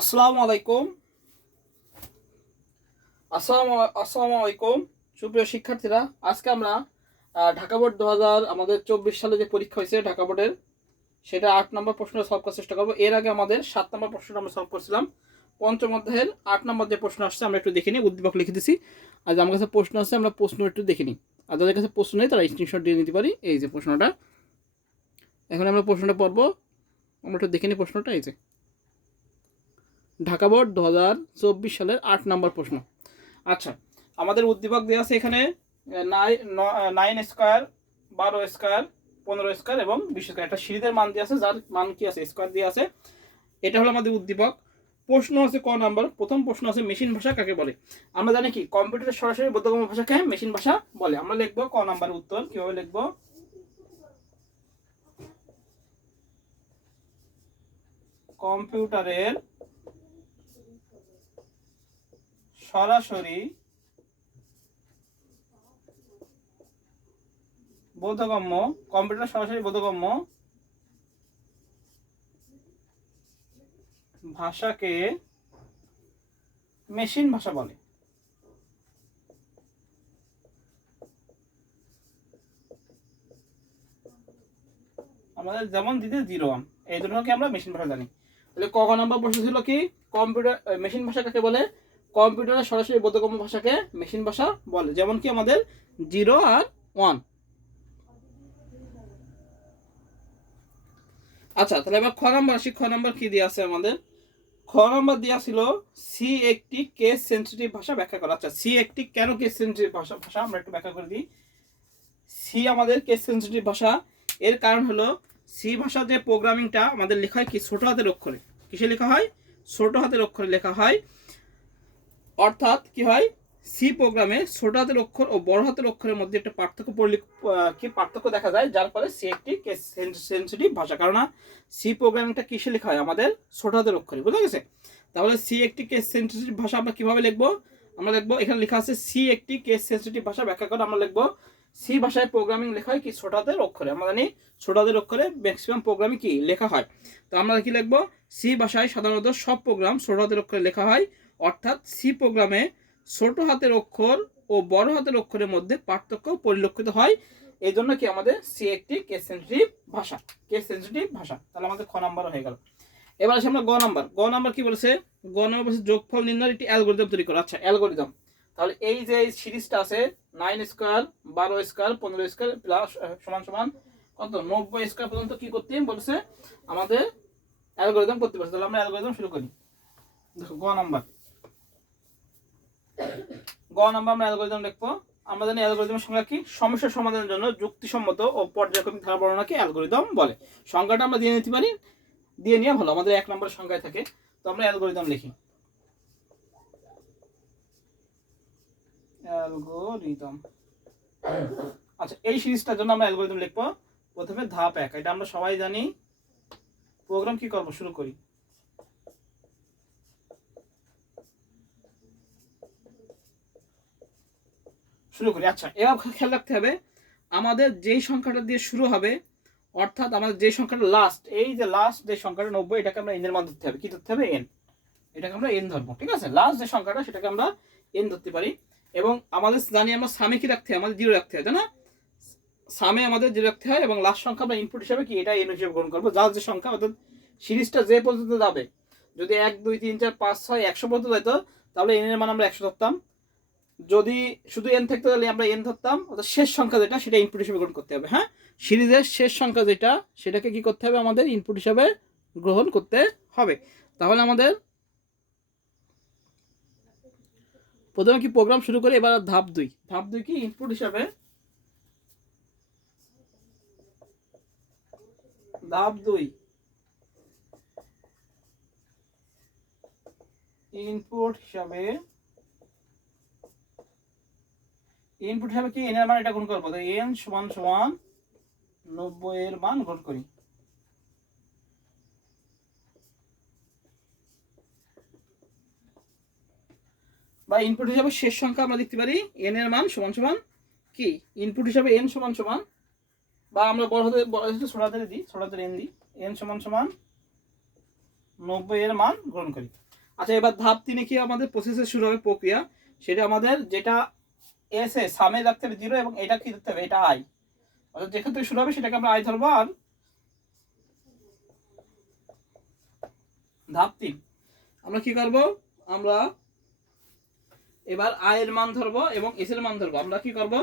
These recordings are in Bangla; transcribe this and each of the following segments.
আসসালামু আলাইকুম। আসসালামু আলাইকুম সুপ্রিয় শিক্ষার্থীরা, আজকে আমরা ঢাকা বোর্ড 2024 সালে যে পরীক্ষা হয়েছে ঢাকা বোর্ডের, সেটা 8 নম্বর প্রশ্নটা সলভ করার চেষ্টা করবো। এর আগে আমাদের 7 নম্বর প্রশ্নটা আমরা সলভ করছিলাম। পঞ্চম অধ্যায়ের 8 নম্বর যে প্রশ্ন আসছে আমরা একটু দেখে নিই, উদ্দীপক লিখে দিছি। আর আমার কাছে প্রশ্ন আছে, আমরা প্রশ্ন একটু দেখে নিই। আর যাদের কাছে প্রশ্ন নেই তারা স্ক্রিনশট দিয়ে নিতে পারি। এই যে প্রশ্নটা, এখন আমরা প্রশ্নটা পড়বো। আমরা একটু দেখে নিই প্রশ্নটা। এই যে ঢাকা বোর্ড 2024 সালের 8 নম্বর প্রশ্ন। আচ্ছা, আমাদের উদ্দীপক দেওয়া আছে এখানে 9 স্কোয়ার, 12 স্কোয়ার, 15 স্কোয়ার এবং 20 স্কোয়ার। একটা সিরিজের মান দেওয়া আছে, যার মান কি আছে, স্কোয়ার দিয়ে আছে। এটা হলো আমাদের উদ্দীপক। প্রশ্ন আছে ক নাম্বার। প্রথম প্রশ্ন আছে মেশিন ভাষা কাকে বলে। আমরা জানি কি কম্পিউটারের সরাসরি বোধগম্য ভাষাকে মেশিন ভাষা বলে। আমরা লিখবো ক নাম্বার উত্তর। কিভাবে লিখবো? কম্পিউটারের সরাসরি বোধগম্য, কম্পিউটার সরাসরি বোধগম্য ভাষাকে মেশিন ভাষা বলে। আমাদের যেমন দিতে 01, এই দুটোকে আমরা মেশিন ভাষা জানি। তাহলে ক নম্বর প্রশ্ন ছিল কি, কম্পিউটার মেশিন ভাষা কাকে বলে? কম্পিউটারের সরাসরি বোধগম্য ভাষাকে মেশিন ভাষা বলে। যেমন কি আমাদের 0 আর 1। আচ্ছা, তাহলে এবার খ নম্বর আসি। খ নম্বর কি দেওয়া আছে আমাদের? খ নম্বর দেওয়া ছিল সি একটি কেস সেন্সিটিভ ভাষা ব্যাখ্যা করা। আচ্ছা, সি একটি কেন কেস সেন্সিটিভ ভাষা আমরা একটু ব্যাখ্যা করে দিই। সি আমাদের কেস সেন্সিটিভ ভাষা। এর কারণ হলো সি ভাষা যে প্রোগ্রামিংটা আমাদের লেখা হয় কি ছোট হাতের অক্ষরে। কিসে লেখা হয়? ছোট হাতের অক্ষরে লেখা হয়। অর্থাৎ কি হয়, সি প্রোগ্রামে ছোট হাতের অক্ষর ও বড় হাতের অক্ষরের মধ্যে একটা পার্থক্য দেখা যায়, যার ফলে সি একটি কেস সেন্সিটিভ ভাষা। কারণ সি প্রোগ্রামিংটা কিসে লেখা হয়? আমাদের ছোট হাতের অক্ষরে। বুঝা গেছে? তাহলে সি একটি কেস সেন্সিটিভ ভাষা আমরা কিভাবে লিখবো? আমরা লিখবো, এখানে লেখা আছে সি একটি কেস সেন্সিটিভ ভাষা ব্যাখ্যা করে। আমরা লিখবো সি ভাষায় প্রোগ্রামিং লেখা হয় কি ছোট হাতের অক্ষরে। আমরা জানি ছোট হাতের অক্ষরে ম্যাক্সিমাম প্রোগ্রামিং কি লেখা হয়। তো আমরা কি লিখবো? সি ভাষায় সাধারণত সব প্রোগ্রাম ছোট হাতের অক্ষরে লেখা হয়। অর্থাৎ সি প্রোগ্রামে ছোট হাতের অক্ষর ও বড় হাতের অক্ষরের মধ্যে পার্থক্য পরিলক্ষিত হয়। এই জন্য কি আমাদের সি একটি কেস সেন্সিটিভ ভাষা। কেস সেন্সিটিভ ভাষা। তাহলে আমাদের খ নাম্বার হয়ে গেল। এবার আসি আমরা গ নাম্বার। গ নাম্বার কি বলেছে? গ নাম্বার বলছে যোগফল নির্ণয়ের একটি অ্যালগরিদম তৈরি করা। আচ্ছা, অ্যালগরিদম। তাহলে এই যে সিরিজটা আছে 9 স্কোয়ার, 12 স্কোয়ার, 15 স্কোয়ার প্লাস সমান সমান কত 90 স্কোয়ার পর্যন্ত কি করতে বলেছে? আমাদের অ্যালগরিদম করতে বলেছে। তাহলে আমরা অ্যালগরিদম শুরু করি। দেখো গ নাম্বার। গ নাম্বার আমরা অ্যালগরিদম লিখবো। আমরা জানি অ্যালগরিদমের সংজ্ঞা কি? সমস্যা সমাধানের জন্য যুক্তিসম্মত ও পর্যায়ক্রমিক ধারা বর্ণনাকে অ্যালগরিদম বলে। সংজ্ঞাটা আমরা দিয়ে নিতে পারি, দিয়ে নেওয়া ভালো, আমাদের 1 নম্বরের সংজ্ঞায় থাকে। তো আমরা অ্যালগরিদম লিখি। অ্যালগরিদম। আচ্ছা, এই সিরিজটার জন্য আমরা অ্যালগরিদম লিখবো। প্রথমে ধাপ 1, এটা আমরা সবাই জানি। প্রোগ্রাম কি করব? শুরু করি। আচ্ছা, এবার খেয়াল রাখতে হবে আমাদের যেই সংখ্যাটা দিয়ে শুরু হবে, অর্থাৎ আমাদের যে সংখ্যাটা লাস্ট, এই যে লাস্ট যে সংখ্যাটা 90, এটাকে আমরা এন এর মান ধরতে হবে। কি ধরতে হবে? এন। এটাকে আমরা এন ধরবো। ঠিক আছে? লাস্ট যে সংখ্যাটা সেটাকে আমরা এন ধরতে পারি। এবং আমাদের জানি আমরা সামে কি রাখতে হয়? আমাদের 0 রাখতে হয়, তাই না? সামে আমাদের 0 রাখতে হয় এবং লাস্ট সংখ্যা আমরা ইনপুট হিসেবে কি এটা এন হিসেবে গ্রহণ করবো। লাস্ট যে সংখ্যা, অর্থাৎ সিরিজটা যে পর্যন্ত যাবে, যদি 1 2 3 4 5 6 100 পর্যন্ত যাইতো, তাহলে এন এর মান আমরা 100 ধরতাম। যদি শুধু এন থাকতো তাহলে আমরা এন ধরতাম। অর্থাৎ শেষ সংখ্যা যেটা সেটা ইনপুট হিসেবে গ্রহণ করতে হবে। হ্যাঁ, সিরিজের শেষ সংখ্যা যেটা সেটাকে কি করতে হবে? আমাদের ইনপুট হিসেবে গ্রহণ করতে হবে। তাহলে আমাদের প্রথমে কি প্রোগ্রাম শুরু করে, এবার ধাপ 2। ধাপ 2 কি? ইনপুট হিসাবে ধাপ 2 ইনপুট হিসাবে কি এন এর মান এটা গ্রহণ করবো। তো এন সমান সমান 90 এর মান গ্রহণ করি। বা ইনপুট হিসাবে শেষ সংখ্যা আমরা লিখতে পারি এন এর মান সমান সমান কি, ইনপুট হিসাবে এন সমান সমান, বা আমরা বড় হাতে ছোট হাতে দিই, ছোট হাতে এন দিই, এন সমান সমান 90 এর মান গ্রহণ করি। আচ্ছা এবার ধাপ 3 কি আমাদের প্রসেসে শুরু হবে প্রক্রিয়া, সেটা আমাদের যেটা এস এ সামনে রাখতে হবে 0 এবং এটা কি ধরতে হবে, এটা আই, অর্থাৎ যেখান থেকে শুরু হবে সেটাকে আমরা আই ধরবো। আর ধাপ 3 আমরা কি করব, আমরা এবার আই এর মান ধরবো এবং এস এর মান ধরবো। আমরা কি করব,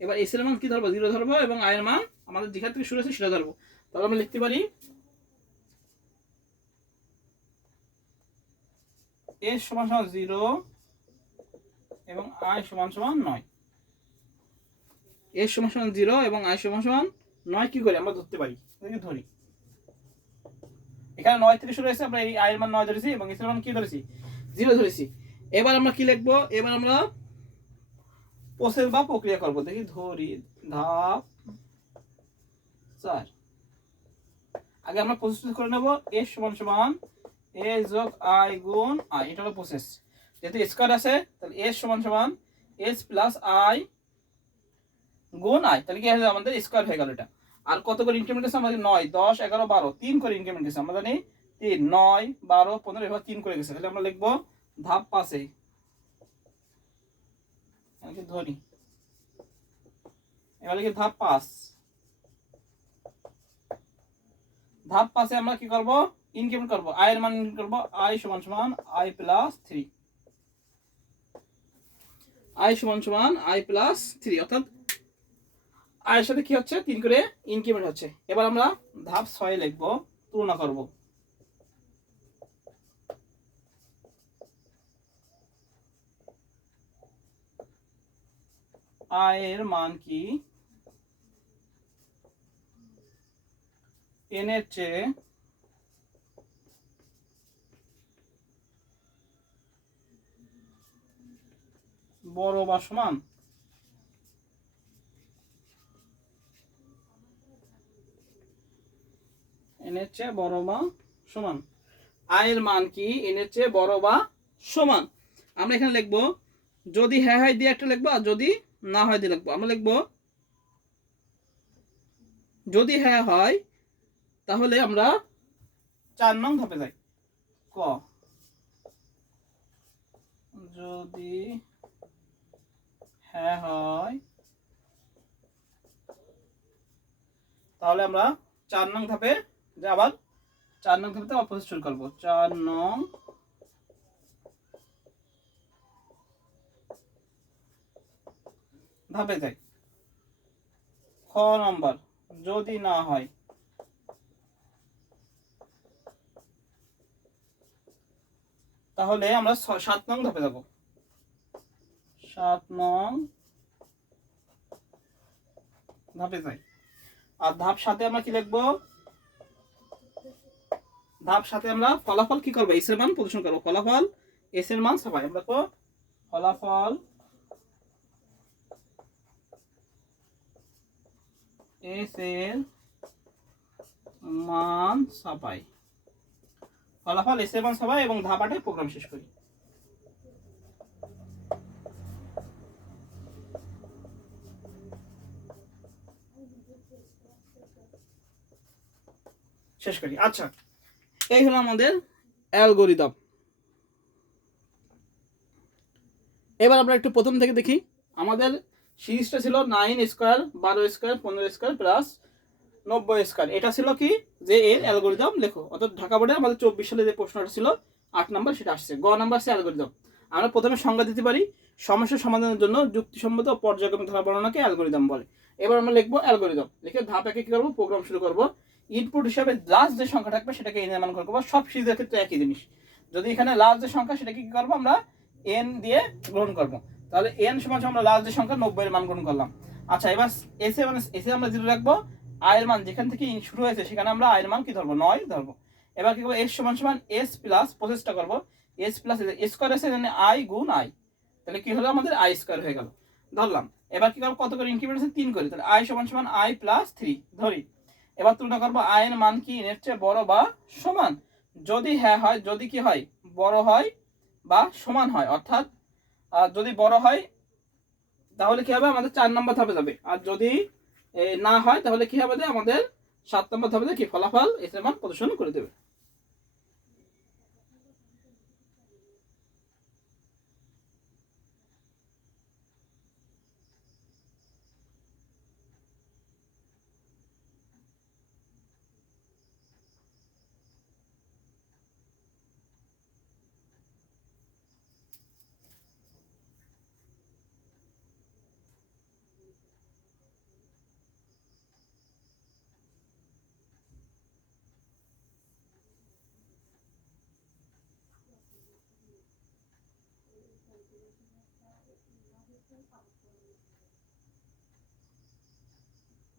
এবার এস এর মান কি ধরবো, 0 ধরবো এবং আই এর মান আমাদের যেখান থেকে শুরু হয়েছে সেটা ধরবো। তাহলে আমরা লিখতে পারি এস সমান সমান 0 এবং আই সমান সমান 9। এস সমান সমান 0 এবং আই সমান সমান 9 কি করে আমরা ধরতে পারি, ধরি এখানে 9 থেকে শুরু হয়েছে, আমরা এই আই এর মান 9 ধরেছি এবং এস এর মান কি ধরেছি, 0 ধরেছি। এবার আমরা কি লিখবো, এবার আমরা প্রসেস বা প্রক্রিয়া করব। দেখি ধরি ধাপ 4। আগে আমরা প্রসেস করে নেব, এস সমান সমান এস যোগ আই গুণ আই, এটা হলো প্রসেস। যেহেতু স্কয়ার আছে তাহলে এস সমান সমান এস প্লাস আই গুণ আই, তাহলে কি হয়ে আমাদের স্কয়ার হয়ে গেল এটা। আর কত করে ইনক্রিমেন্ট গেছে আমাদের, 9 10 11 12 3 করে ইনক্রিমেন্ট গেছে, আমরা জানি 3 9 12 15 এবার 3 করে গেছে। তাহলে আমরা লিখবো ধাপ 5 এ এটাকে ধরি, এবার লিখি ধাপ 5। ধাপ 5 এ আমরা কি করব, ইনক্রিমেন্ট করব, আই এর মান ইনক্রিমেন্ট করব, আই সমান সমান আই প্লাস 3, আই সমান সমান আই প্লাস 3, অর্থাৎ আই এর সাথে কি হচ্ছে 3 করে ইনক্রিমেন্ট হচ্ছে। এবার আমরা ধাপ 6 লিখব, তুলনা করব। আই এর মান কি n এর চেয়ে বড় বা সমান, n এর চেয়ে বড় বা সমান। আই এর মান কি n এর চেয়ে বড় বা সমান। আমরা এখানে লিখবো যদি হ্যাঁ হয় দিয়ে একটা লিখবো, আর যদি না হয় দিয়ে লিখবো। আমরা লিখবো যদি হ্যাঁ হয় তাহলে আমরা 4 নং ধাপে যাই, ক যদি হ্যাঁ হয় তাহলে আমরা 4 নং ধাপে যে আবার 4 নং ধাপে আবার প্রসেস শুরু করবো। 4 নং ধাপে যাই, খ নম্বর যদি না হয় তাহলে আমরা 7 নং ধাপে যাব। 7 নং ধাপে যাই। আর ধাপ 7 আমরা কি লিখবো, ধাপ 7 আমরা ফলাফল কি করব, এস এর মান প্রদর্শন করব। ফলাফল এস এর মান ছাপাই, আমরা তো ফলাফল এস এর মান ছাপাই, ফলাফল এস এর মান ছাপাই এবং ধাপ 8 প্রোগ্রাম শেষ করি। শেষ করি। আচ্ছা এই হলো আমাদের অ্যালগরিদম। এবার আমরা একটু প্রথম থেকে দেখি। আমাদের সিরিজটা ছিল 9 square 12 square 15 square plus 90 square. এটা ছিল কি যে এর অ্যালগরিদম লেখো, অর্থাৎ ঢাকা বোর্ডে আমাদের 24 সালে যে প্রশ্নটা ছিল 8 নাম্বার সেটা আসছে। গ নাম্বার আছে অ্যালগরিদম। আমরা প্রথমে সংজ্ঞা দিতে পারি, সমস্যা সমাধানের জন্য যুক্তিসম্মত ও পর্যায়ক্রমিক ধারা বর্ণনাকে অ্যালগরিদম বলে। এবার আমরা লিখবো অ্যালগরিদম, লিখে ধাপ একে কি করবো, প্রোগ্রাম শুরু করবো। ইনপুট হিসাবে লাস্ট যে সংখ্যা থাকবে সেটাকে এন এর মান করবো। সব সিরিজের ক্ষেত্রে একই জিনিস, যদি এখানে লাস্ট যে সংখ্যা সেটাকে কি করবো আমরা এন দিয়ে গ্রহণ করবো। তাহলে এন সমান আমরা লাস্ট যে সংখ্যা 90 এর মান গ্রহণ করলাম। আচ্ছা এবার এসে মানে এসে আমরা 0 রাখবো, আই এর মান যেখান থেকে শুরু হয়েছে সেখানে আমরা আই এর মান কি ধরবো, 9 ধরবো। এবার কি করবো, এস সমান এস প্লাস প্রসেসটা করবো, এস প্লাস স্কয়ার আছে মানে আই গুণ আই, তাহলে কি হলো আমাদের আই স্কয়ার হয়ে গেল, ধরলাম। এবার কি করবো, কত করে ইনক্রিমেন্ট আছে 3 করে, তাহলে আই সমান আই প্লাস 3 ধরি। এবার তুলনা করবো আই এর মান কি এর চেয়ে বড় বা সমান। যদি হ্যাঁ হয়, যদি কি হয় বড় হয় বা সমান হয়, অর্থাৎ যদি বড় হয় তাহলে কি হবে আমাদের 4 নম্বর ধাপে যাবে, আর যদি না হয় তাহলে কি হবে আমাদের 7 নম্বর ধাপে কি ফলাফল এস এর মান প্রদর্শন করে দেবে।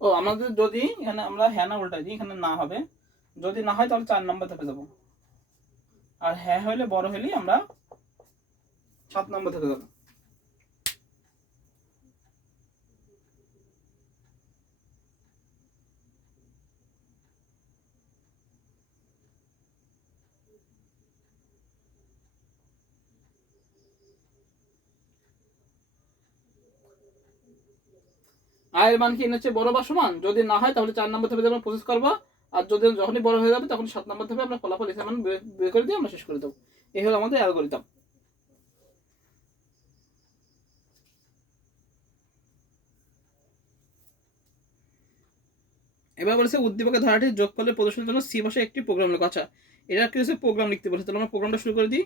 ও আমাদের যদি এখানে আমরা হ্যাঁ না উল্টাই দিই, এখানে না হবে, যদি না হয় তাহলে 4 নম্বর থেকে যাবো, আর হ্যাঁ হলে বড় হলেই আমরা 7 নম্বর থেকে যাবো। আয়ের মান কি এর চেয়ে বড় বা সমান, যদি না হয় তাহলে 4 নম্বর থেকে আমরা প্রসেস করবো, আর যদি যখনই বড় হয়ে যাবে তখন 7 নম্বর থেকে আমরা ফলাফল এসে মান বের করে দিয়ে আমরা শেষ করে দেবো। এই হলো আমাদের অ্যালগরিদম। এবার বলেছে উদ্দীপকের ধারাটির যোগফলের প্রদর্শনের জন্য সি ভাষায় একটি প্রোগ্রাম লেখো। আচ্ছা, এটা কি হচ্ছে, প্রোগ্রাম লিখতে বলেছে, তাহলে আমরা প্রোগ্রামটা শুরু করে দিই।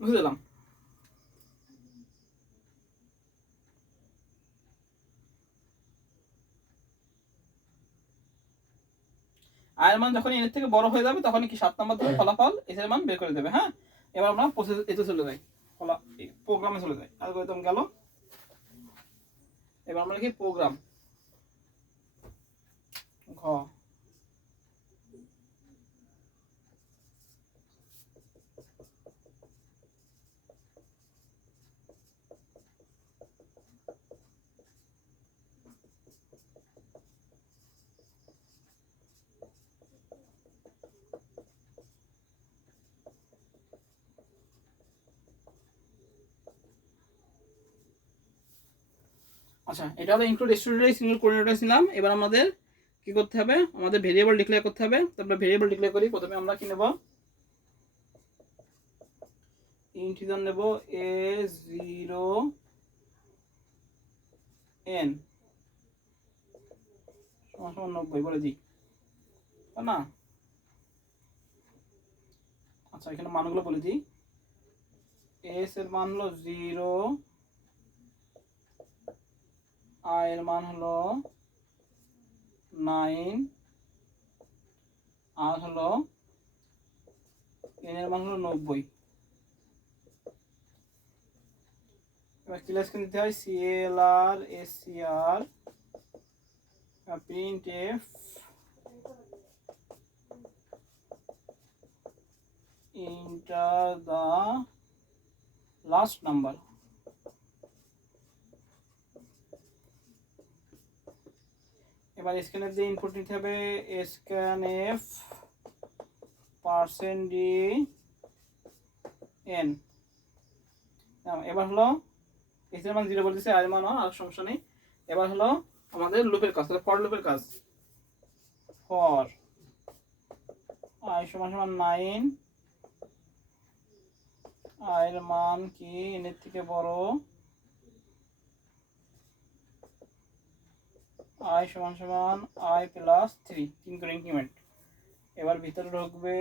বুঝে দিলাম। আয়ের মান যখন এর থেকে বড় হয়ে যাবে তখন কি 7 নম্বর থেকে ফলাফল এস এর মান বের করে দেবে। হ্যাঁ, এবার আমরা প্রসেস এতে চলে যাই, প্রোগ্রামে চলে যাই। অ্যালগরিদম গেল, এবার আমরা লিখি প্রোগ্রাম ঘ। আচ্ছা, এটা হলো ইনক্লুড স্টুডেন্ট সিঙ্গেল কোঅর্ডিনেটর ছিলাম। এবার আমাদের কি করতে হবে, আমাদের ভেরিয়েবল ডিক্লেয়ার করতে হবে। তো আমরা ভেরিয়েবল ডিক্লেয়ার করি। প্রথমে আমরা কি নেব, ইন্টিজার নেব a0n সমান সমান 90 বলে দিই, না? আচ্ছা, এখানে মানগুলো বলে দিই। এস এর মান হলো 0, আই এর মান হলো 9, আর হলো এন এর মান হলো 90। এবার ক্লাস কে দিতে হয় clr scr printf enter the last number। এবার scanf দিয়ে ইনপুট নিতে হবে scanf %d n। এবার হলো এস এর মান 0 বলতেছে, আর মান 1, আর সমস্যা নেই। এবার হলো আমাদের লুপের কাজ, তাহলে ফর লুপের কাজ। ফর i সমান সমান 9, i এর মান কি n এর থেকে বড়, i সমান সমান i প্লাস 3, 3 করে ইনক্রিমেন্ট। এবার ভিতরে ঢুকবে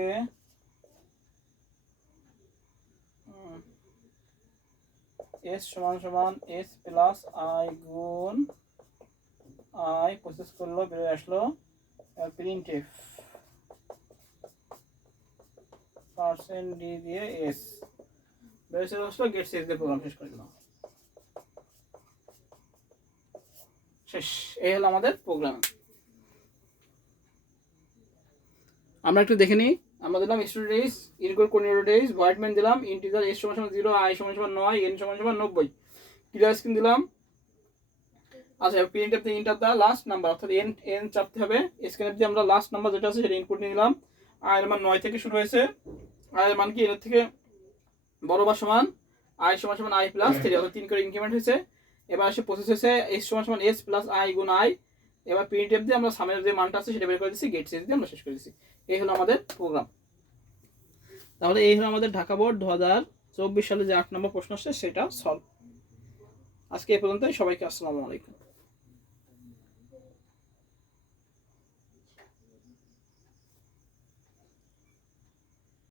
s সমান সমান s প্লাস i গুণ i, প্রসেস করলো, বেরিয়ে আসলো প্রিন্টএফ %d দিয়ে s বেরিয়ে আসলো, গেট শেষ দিয়ে প্রোগ্রাম শেষ করে দিলাম। শেষ। এই হলো আমাদের প্রোগ্রাম। আমরা একটু দেখে নিই। আমরা দিলাম student days, include coordinator days, void main দিলাম, ইন্টিজার s সমান সমান 0, i সমান সমান 9, n সমান সমান 90, ক্লিয়ার স্ক্রিন দিলাম। আচ্ছা, প্রিন্টএফ তে ইন্টার দা লাস্ট নাম্বার, অর্থাৎ n চাপতে হবে। স্ক্রিনএফ দিয়ে আমরা লাস্ট নাম্বার যেটা আছে সেটা ইনপুট নিয়ে নিলাম। i এর মান 9 থেকে শুরু হয়েছে, i এর মান কি n এর থেকে বড় বা সমান, i সমান সমান i প্লাস 3, অর্থাৎ 3 করে ইনক্রিমেন্ট হয়েছে। এবার এসে প্রসেস হয়েছে s সমান সমান s প্লাস i গুণ i। এবার প্রিন্টএফ দিয়ে আমরা সামনের যে মানটা আছে সেটা বের করে দিচ্ছি, গেট শেষ দিয়ে আমরা শেষ করে দিচ্ছি। এই হলো আমাদের প্রোগ্রাম। তাহলে এই হলো আমাদের ঢাকা বোর্ড 2024 সালে যে 8 নম্বর প্রশ্ন আসছে সেটা সলভ। আজকে এই পর্যন্তই। সবাইকে আসসালামু আলাইকুম।